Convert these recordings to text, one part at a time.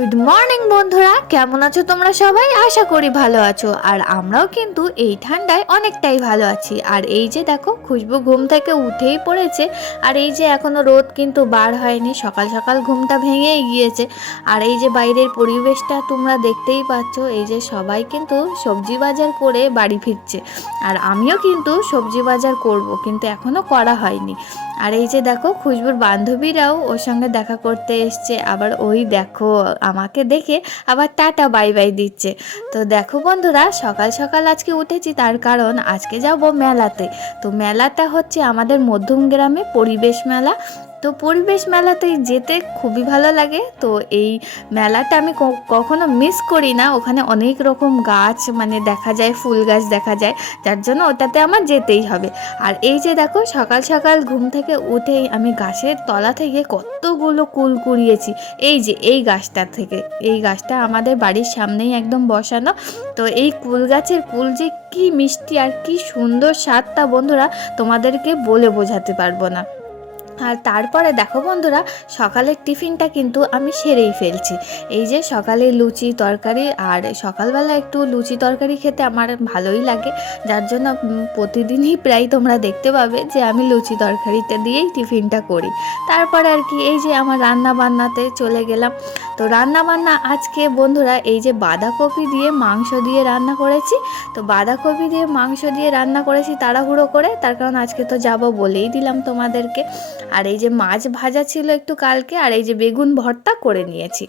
Good morning বন্ধুরা। কেমন আছো তোমরা সবাই? আশা করি ভালো আছো। আর আমরাও কিন্তু এই ঠান্ডায় অনেকটাই ভালো আছি। আর এই যে দেখো, খুশবু ঘুম থেকে উঠেই পড়েছে। আর এই যে এখনও রোদ কিন্তু বার হয়নি। সকাল সকাল ঘুমটা ভেঙেই গিয়েছে। আর এই যে বাইরের পরিবেশটা তোমরা দেখতেই পাচ্ছ, এই যে সবাই কিন্তু সবজি বাজার করে বাড়ি ফিরছে। আর আমিও কিন্তু সবজি বাজার করব, কিন্তু এখনও করা হয়নি। আর এই যে দেখো, খুশবুর বান্ধবীরাও ওর সঙ্গে দেখা করতে এসছে। আবার ওই দেখো আমাকে দেখে আবার টাটা, বাই বাই দিচ্ছে। তো দেখো বন্ধুরা, সকাল সকাল আজকে উঠেছি, তার কারণ আজকে যাব মেলাতে। তো মেলাটা হচ্ছে আমাদের মধ্যম গ্রামে পরিবেশ মেলা। তো পরিবেশ মেলাতে যেতে খুবই ভালো লাগে। তো এই মেলাটা আমি কখনো মিস করি না। ওখানে অনেক রকম গাছ মানে দেখা যায়, ফুল গাছ দেখা যায়। যার জন্য ওটাতে আমার যেতেই হবে। আর এই যে দেখো, সকাল সকাল ঘুম থেকে উঠেই আমি গাছের তলা থেকে কতগুলো কুল কুড়িয়েছি। এই যে, এই গাছটা থেকে। এই গাছটা আমাদের বাড়ির সামনেই একদম বসানো। তো এই কুল গাছের কুল যে কি মিষ্টি আর কি সুন্দর স্বাদটা বন্ধুরা তোমাদেরকে বলে বোঝাতে পারব না। আর তারপরে দেখো বন্ধুরা, সকালের টিফিনটা কিন্তু আমি সেরেই ফেলছি। এই যে সকালে লুচি তরকারি আর সকালবেলা একটু লুচি তরকারি খেতে আমার ভালোই লাগে। যার জন্য প্রতিদিনই প্রায় তোমরা দেখতে পাবে যে আমি লুচি তরকারিতে দিয়েই টিফিনটা করি। তারপরে আর কি, এই যে আমার রান্না বান্নাতে চলে গেলাম। তো রান্না বান্না আজকে বন্ধুরা, এই যে বাঁধাকপি দিয়ে মাংস দিয়ে রান্না করেছি। তো বাঁধাকপি দিয়ে মাংস দিয়ে রান্না করেছি তাড়াহুড়ো করে। তার কারণ আজকে তো যাব বলেই দিলাম তোমাদেরকে। আর এই যে মাছ ভাজা ছিল একটু কালকে, আর এই যে বেগুন ভর্তা করে নিয়েছি।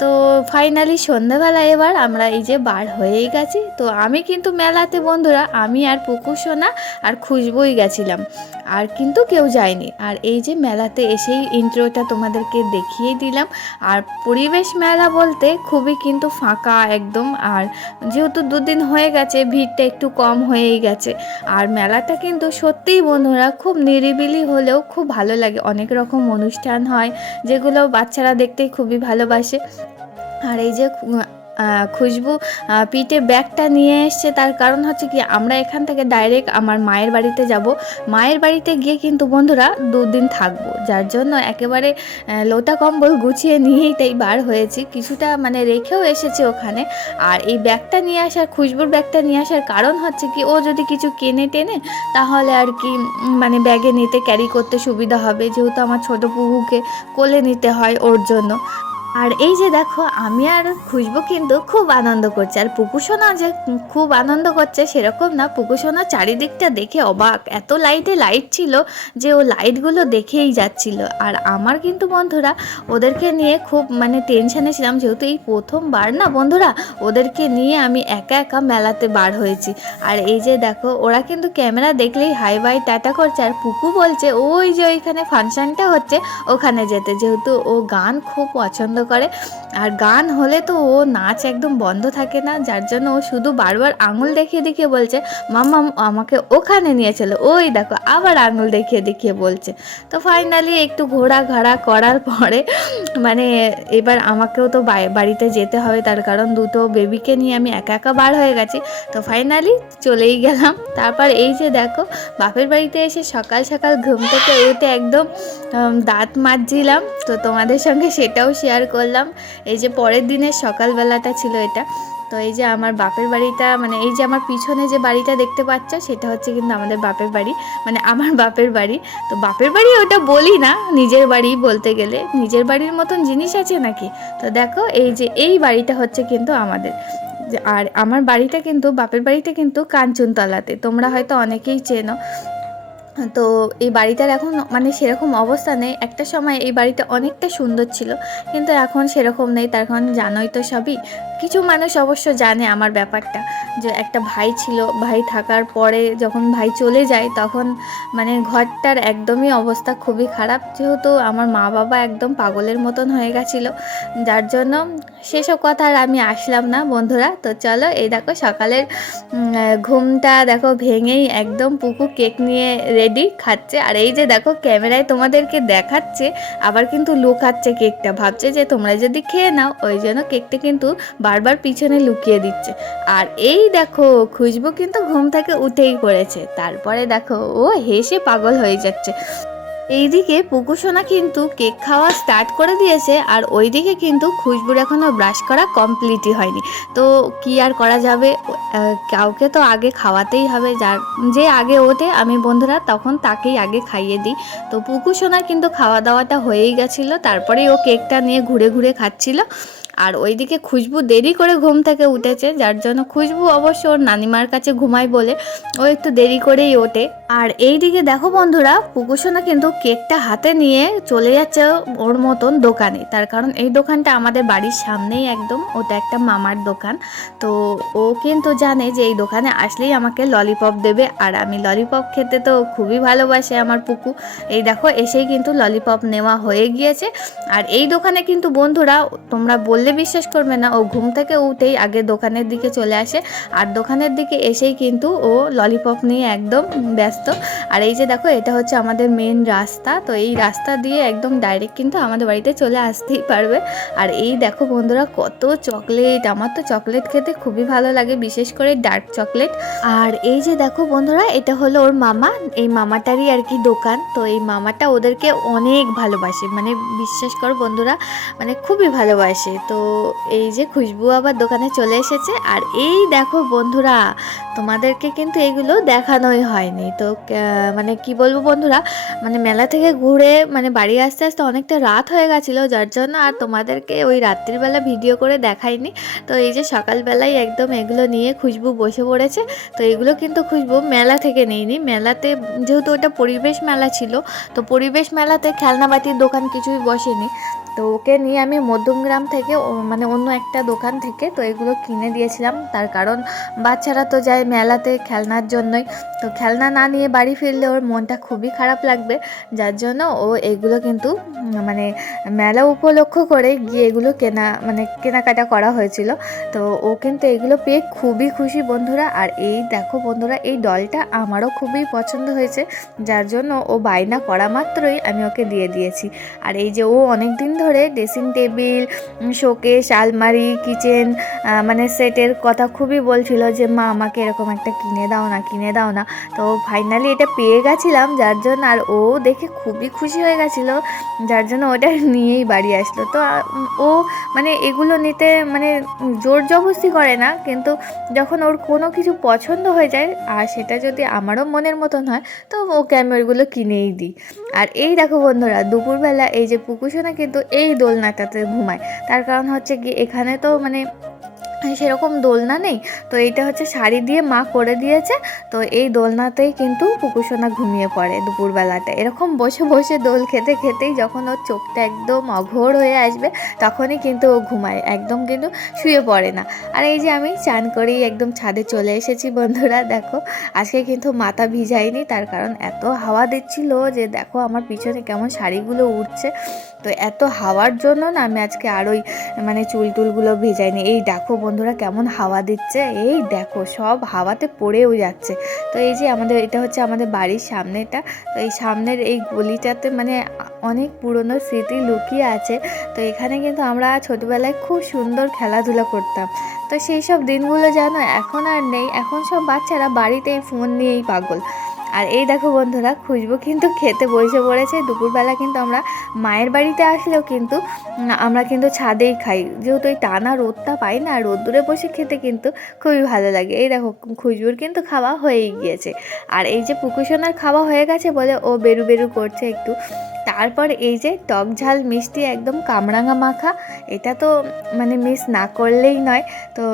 তো ফাইনালি সন্ধ্যাবেলা এবার আমরা এই যে বার হয়েই গেছি। তো আমি কিন্তু মেলাতে বন্ধুরা, আমি আর পুকুর সোনা আর খুশবুই গেছিলাম। আর কিন্তু কেউ যায়নি। আর এই যে মেলাতে এসেই ইন্ট্রোটা তোমাদেরকে দেখিয়ে দিলাম। আর পরিবেশ মেলা বলতে খুবই কিন্তু ফাঁকা একদম। আর যেহেতু দুদিন হয়ে গেছে, ভিড়টা একটু কম হয়েই গেছে। আর মেলাটা কিন্তু সত্যিই বন্ধুরা খুব নিরিবিলি হলেও খুব ভালো লাগে। অনেক রকম অনুষ্ঠান হয়, যেগুলো বাচ্চারা দেখতে খুবই ভালোবাসে। আর এই যে খুশবু পিঠে ব্যাগটা নিয়ে এসছে। তার কারণ হচ্ছে কি, আমরা এখান থেকে ডাইরেক্ট আমার মায়ের বাড়িতে যাব। মায়ের বাড়িতে গিয়ে কিন্তু বন্ধুরা দুদিন থাকব। যার জন্য একেবারে লোটা কম্বল গুছিয়ে নিয়েই তাই বার হয়েছি। কিছুটা মানে রেখেও এসেছি ওখানে। আর এই ব্যাগটা নিয়ে আসার, খুশবুর ব্যাগটা নিয়ে আসার কারণ হচ্ছে কি, ও যদি কিছু কেনে টেনে, তাহলে আর কি মানে ব্যাগে নিতে ক্যারি করতে সুবিধা হবে। যেহেতু আমার ছোট পুকুকে কোলে নিতে হয় ওর জন্য। আর এই যে দেখো, আমি আর খুশবু কিন্তু খুব আনন্দ করছে। আর পুকুসোনা যে খুব আনন্দ করছে সেরকম না পুকুসোনা চারিদিকটা দেখে অবাক। এত লাইটে লাইট ছিল যে ও লাইটগুলো দেখেই যাচ্ছিল। আর আমার কিন্তু বন্ধুরা, ওদেরকে নিয়ে খুব মানে টেনশানে ছিলাম, যেহেতু এই প্রথমবার না বন্ধুরা, ওদেরকে নিয়ে আমি একা একা মেলাতে বার হয়েছি। আর এই যে দেখো, ওরা কিন্তু ক্যামেরা দেখলেই হাই বাই টাটা করছে। আর পুকু বলছে, ওই যে ওইখানে ফাংশনটা হচ্ছে, ওখানে যেতে। যেহেতু ও গান খুব পছন্দ করে। আর গান হলে তো ও নাচ একদম বন্ধ থাকে না, যার জন্য ও শুধু বারবার আঙুল দেখিয়ে দেখিয়ে বলছে, মাম্মা, আমাকে ওখানে নিয়ে চলো। ওই দেখো, আবার আঙুল দেখিয়ে দেখিয়ে বলছে। তো ফাইনালি একটু ঘোরা ঘাড়া করার পরে মানে এবার আমাকেও তো বাড়িতে যেতে হবে, তার কারণ দুটো বেবিকে নিয়ে আমি একা একা বার হয়ে গেছি। তো ফাইনালি চলেই গেলাম। তারপর এই যে দেখো, বাপের বাড়িতে এসে সকাল সকাল ঘুম থেকে উঠে একদম দাঁত মাজছিলাম। তো তোমাদের সঙ্গে সেটাও শেয়ার করলাম। এই যে পরের দিনের সকালবেলাটা ছিল এটা। তো এই যে আমার বাপের বাড়িটা মানে এই যে আমার পিছনে যে বাড়িটা দেখতে পাচ্ছ, সেটা হচ্ছে কিন্তু আমাদের বাপের বাড়ি মানে আমার বাপের বাড়ি। তো বাপের বাড়ি ওটা বলি না, নিজের বাড়ি বলতে গেলে। নিজের বাড়ির মতন জিনিস আছে নাকি? তো দেখো, এই যে এই বাড়িটা হচ্ছে কিন্তু আমাদের। আর আমার বাড়িটা কিন্তু, বাপের বাড়িটা কিন্তু কাঞ্চনতলাতে। তোমরা হয়তো অনেকেই চেনো। তো এই বাড়িটার এখন মানে সেরকম অবস্থা নেই। একটা সময় এই বাড়িটা অনেকটা সুন্দর ছিল, কিন্তু এখন সেরকম নেই। তার কারণ জানোই তো সবই। কিছু মানুষ অবশ্য জানে আমার ব্যাপারটা, যে একটা ভাই ছিল, ভাই থাকার পরে যখন ভাই চলে যায় তখন মানে ঘরটার একদমই অবস্থা খুবই খারাপ। যেহেতু আমার মা বাবা একদম পাগলের মতন হয়ে গেছিল, যার জন্য সেসব কথা আর আমি আসলাম না, বন্ধুরা। তো চলো এই দেখো সকালের ঘুমটা দেখো ভেঙেই একদম পুকু কেক নিয়ে রেডি খাচ্ছে। আর এই যে দেখো, ক্যামেরায় তোমাদেরকে দেখাচ্ছে, আবার কিন্তু লুকাচ্ছে কেকটা। ভাবছে যে তোমরা যদি খেয়ে নাও, ওই জন্য কেকটা কিন্তু বারবার পিছনে লুকিয়ে দিচ্ছে। আর এই দেখো, খুশবু কিন্তু ঘুম থেকে উঠেই করেছে। তারপরে দেখো, ও হেসে পাগল হয়ে যাচ্ছে। এইদিকে পুকুসোনা কিন্তু কেক খাওয়া স্টার্ট করে দিয়েছে আর ওইদিকে কিন্তু খুশবুর এখনও ব্রাশ করা কমপ্লিটই হয়নি। তো কি আর করা যাবে? কাউকে তো আগে খাওয়াতেই হবে। যার, যে আগে ওঠে, আমি বন্ধুরা তখন তাকেই আগে খাইয়ে দিই। তো পুকুসোনার কিন্তু খাওয়া দাওয়াটা হয়েই গেছিল। তারপরেই ও কেকটা নিয়ে ঘুরে ঘুরে খাচ্ছিল। আর ওইদিকে খুশবু দেরি করে ঘুম থেকে উঠেছে, যার জন্য খুশবু অবশ্য ওর নানিমার কাছে ঘুমায় বলে ও একটু দেরি করেই ওঠে। আর এইদিকে দেখো বন্ধুরা পুকুসোনা কিন্তু কেকটা হাতে নিয়ে চলে যাচ্ছে ওর মতন দোকানে। তার কারণ এই দোকানটা আমাদের বাড়ির সামনেই একদম, ওটা একটা মামার দোকান। তো ও কিন্তু জানে যে এই দোকানে আসলেই আমাকে ললিপপ দেবে। আর আমি ললিপপ খেতে তো খুবই ভালোবাসে আমার পুকু এই দেখো, এসেই কিন্তু ললিপপ নেওয়া হয়ে গিয়েছে। আর এই দোকানে কিন্তু বন্ধুরা, তোমরা বললে বিশ্বাস করবে না। ও ঘুম থেকে উঠেই আগে দোকানের দিকে চলে আসে। আর দোকানের দিকে এসেই কিন্তু ও ললিপপ নিয়ে একদম ব্যস্ত। আর এই যে দেখো, এটা হচ্ছে আমাদের মেন রাস্তা। তো এই রাস্তা দিয়ে একদম ডাইরেক্ট কিন্তু আমাদের বাড়িতে চলে আসতেই পারবে। আর এই দেখো বন্ধুরা, কত চকলেট আমার তো চকলেট খেতে খুবই ভালো লাগে, বিশেষ করে ডার্ক চকলেট আর এই যে দেখো বন্ধুরা, এটা হলো ওর মামা। এই মামাটারই আর কি দোকান। তো এই মামাটা ওদেরকে অনেক ভালোবাসে। মানে বিশ্বাস করো বন্ধুরা মানে খুবই ভালোবাসে। তো এই যে খুশবু আবার দোকানে চলে এসেছে। আর এই দেখো বন্ধুরা, তোমাদেরকে কিন্তু এগুলো দেখানোই হয়নি। তো মানে কি বলব বন্ধুরা মানে মেলা থেকে ঘুরে মানে বাড়ি আসতে আসতে অনেকটা রাত হয়ে গেছিল, যার জন্য আর তোমাদেরকে ওই রাত্রিবেলা ভিডিও করে দেখাইনি। তো এই যে সকালবেলায় একদম এগুলো নিয়ে খুশবু বসে পড়েছে। তো এগুলো কিন্তু খুশবু মেলা থেকে নিইনি মেলাতে যেহেতু ওটা পরিবেশ মেলা ছিল, তো পরিবেশ মেলাতে খেলনাবাতির দোকান কিছুই বসেনি। তো ওকে নিয়ে আমি মধ্যমগ্রাম থেকে মানে অন্য একটা দোকান থেকে তো এগুলো কিনে দিয়েছিলাম। তার কারণ বাচ্চারা তো যায় মেলাতে খেলনার জন্যই। তো খেলনা না নিয়ে বাড়ি ফিরলে ওর মনটা খুবই খারাপ লাগবে। যার জন্য ও এগুলো কিন্তু মানে মেলা উপলক্ষ করে গিয়ে এগুলো কেনা মানে কেনাকাটা করা হয়েছিল। তো ও কিন্তু এগুলো পেয়ে খুবই খুশি বন্ধুরা। আর এই দেখো বন্ধুরা, এই ডলটা আমারও খুবই পছন্দ হয়েছে। যার জন্য ও বায়না করা মাত্রই আমি ওকে দিয়ে দিয়েছি। আর এই যে ও অনেক দিন ধরে ড্রেসিং টেবিল শোকেস, আলমারি, কিচেন মানে সেটের কথা খুবই বলছিল যে, মা, আমাকে এরকম একটা কিনে দাও না, কিনে দাও না। তো ফাইনালি এটা পেয়ে গেছিলাম, যার জন্য আর ও দেখে খুবই খুশি হয়ে গেছিল, যার জন্য ওটা নিয়েই বাড়ি আসলো। তো ও মানে এগুলো নিতে মানে জোর জবস্তি করে না, কিন্তু যখন ওর কোনো কিছু পছন্দ হয়ে যায়, আর সেটা যদি আমারও মনের মতন হয়, তো ওকে আমি ওইগুলো কিনেই দিই। আর এই দেখো বন্ধুরা, দুপুরবেলা এই যে পুকুসোনা কিন্তু এই দোলনাটাতে ঘুমায়। তার কারণ হচ্ছে কি এখানে তো মানে সেরকম দোলনা নেই। তো এইটা হচ্ছে শাড়ি দিয়ে মা করে দিয়েছে। তো এই দোলনাতেই কিন্তু পুকুসোনা ঘুমিয়ে পড়ে দুপুরবেলাটা এরকম বসে বসে দোল খেতে খেতেই যখন ওর চোখটা একদম অঘোর হয়ে আসবে, তখনই কিন্তু ও ঘুমায়। একদম কিন্তু শুয়ে পড়ে না। আর এই যে আমি চান করেই একদম ছাদে চলে এসেছি বন্ধুরা, দেখো। আজকে কিন্তু মাথা ভিজাইনি তার কারণ এত হাওয়া দিচ্ছিল যে দেখো আমার পিছনে কেমন শাড়িগুলো উঠছে তো এত হাওয়ার জন্য না আমি আজকে আরোই মানে চুল টুলগুলো ভেজাইনি। এই দেখো বন্ধুরা কেমন হাওয়া দিচ্ছে? এই দেখো, সব হাওয়াতে পড়েও যাচ্ছে। তো এই যে আমাদের, এটা হচ্ছে আমাদের বাড়ির সামনেটা তো এই সামনের এই গলিটাতে মানে অনেক পুরনো স্মৃতি লুকিয়ে আছে। তো এখানে কিন্তু আমরা ছোটবেলায় খুব সুন্দর খেলাধুলা করতাম। তো সেই সব দিনগুলো যেন এখন আর নেই। এখন সব বাচ্চারা বাড়িতেই ফোন নিয়েই পাগল। আর এই দেখো বন্ধুরা, খুশবু কিন্তু খেতে বসে পড়েছে। দুপুরবেলা কিন্তু আমরা মায়ের বাড়িতে আসলেও কিন্তু আমরা কিন্তু ছাদেই খাই। যেহেতু এই টানা রোদটা পাই না, রোদ্দুরে বসে খেতে কিন্তু খুবই ভালো লাগে। এই দেখো, খুশবুর কিন্তু খাওয়া হয়েই গিয়েছে। আর এই যে পুকুসোনার খাওয়া হয়ে গেছে বলে ও বেরু বেরু করছে একটু। তারপর এই যে টক ঝাল মিষ্টি একদম কামরাঙা মাখা, এটা তো মানে মিস না করলেই নয়। তো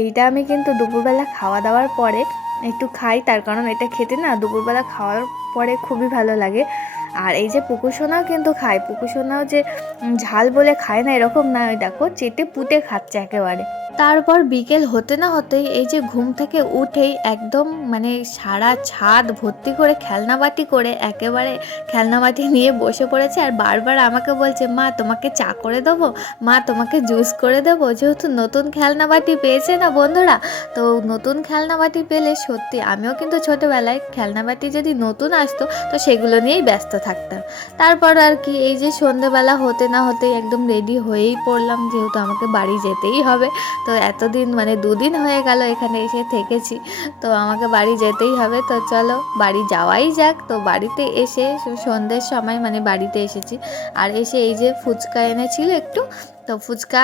এইটা আমি কিন্তু দুপুরবেলা খাওয়া দাওয়ার পরে একটু খাই, তার কারণ এটা খেতে না দুপুরবেলা খাওয়ার পরে খুবই ভালো লাগে। আর এই যে পুকুসোনাও কিন্তু খায়। পুকুসোনাও যে ঝাল বলে খায় না এরকম না। দেখো, চেটে পুঁতে খাচ্ছে একেবারে। তারপর বিকেল হতে না হতেই এই যে ঘুম থেকে উঠেই একদম মানে সারা ছাদ ভর্তি করে খেলনাবাটি করে একেবারে খেলনাবাটি নিয়ে বসে পড়েছে আর বারবার আমাকে বলছে, মা, তোমাকে চা করে দেবো? মা, তোমাকে জুস করে দেবো? যেহেতু নতুন খেলনাবাটি পেয়েছে না বন্ধুরা, তো নতুন খেলনাবাটি পেলে সত্যি আমিও কিন্তু ছোটোবেলায় খেলনাবাটি যদি নতুন আসতো, তো সেগুলো নিয়েই ব্যস্ত থাকতাম। তারপর আর কি, এই যে সন্ধেবেলা হতে না হতেই একদম রেডি হয়েই পড়লাম, যেহেতু আমাকে বাড়ি যেতেই হবে তো এতদিন মানে দুদিন হয়ে গেল এখানে এসে থেকেছি। তো আমাকে বাড়ি যেতেই হবে। তো চলো বাড়ি যাওয়াই যাক। তো বাড়িতে এসে সন্ধ্যের সময় মানে বাড়িতে এসেছি। আর এসে এই যে ফুচকা এনেছিল একটু তো ফুচকা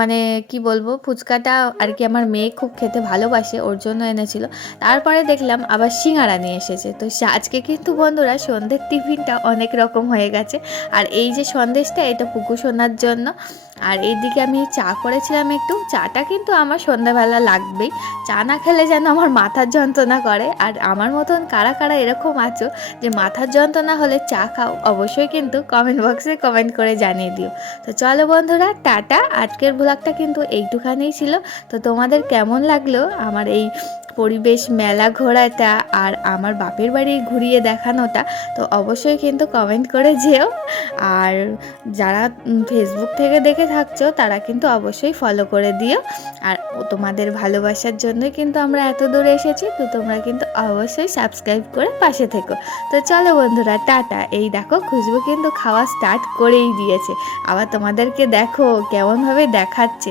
মানে কি বলব, ফুচকাটা আর কি আমার মেয়ে খুব খেতে ভালোবাসে, ওর জন্য এনেছিল। তারপরে দেখলাম আবার সিঙ্গারা নিয়ে এসেছে। তো আজকে কিন্তু বন্ধুরা সন্ধ্যের টিফিনটা অনেক রকম হয়ে গেছে। আর এই যে সন্দেশটা, এটা পুকু সোনার জন্য। আর এইদিকে আমি চা করেছিলাম একটু। চাটা কিন্তু আমার সন্ধ্যাবেলা লাগবেই। চা না খেলে যেন আমার মাথার যন্ত্রণা করে। আর আমার মতন কারা কারা এরকম আছো যে মাথার যন্ত্রণা হলে চা খাও, অবশ্যই কিন্তু কমেন্ট বক্সে কমেন্ট করে জানিয়ে দিও। তো চলো বন্ধুরা টাটা। আজকের ব্লগটা কিন্তু এইটুখানেই ছিল। তো তোমাদের কেমন লাগল? আমার এই পরিবেশ মেলা ঘোরাটা আর আমার বাপের বাড়ি ঘুরিয়ে দেখানোটা, তো অবশ্যই কিন্তু কমেন্ট করে যেও। আর যারা ফেসবুক থেকে দেখে থাকছো, তারা কিন্তু অবশ্যই ফলো করে দিও। আর তোমাদের ভালোবাসার জন্যই কিন্তু আমরা এত দূরে এসেছি, তো তোমরা কিন্তু অবশ্যই সাবস্ক্রাইব করে পাশে থেকো। তো চলো বন্ধুরা, টাটা। এই দেখো, খুশবু কিন্তু খাওয়া স্টার্ট করেই দিয়েছে। আবার তোমাদেরকে দেখো, কেমনভাবে দেখাচ্ছে।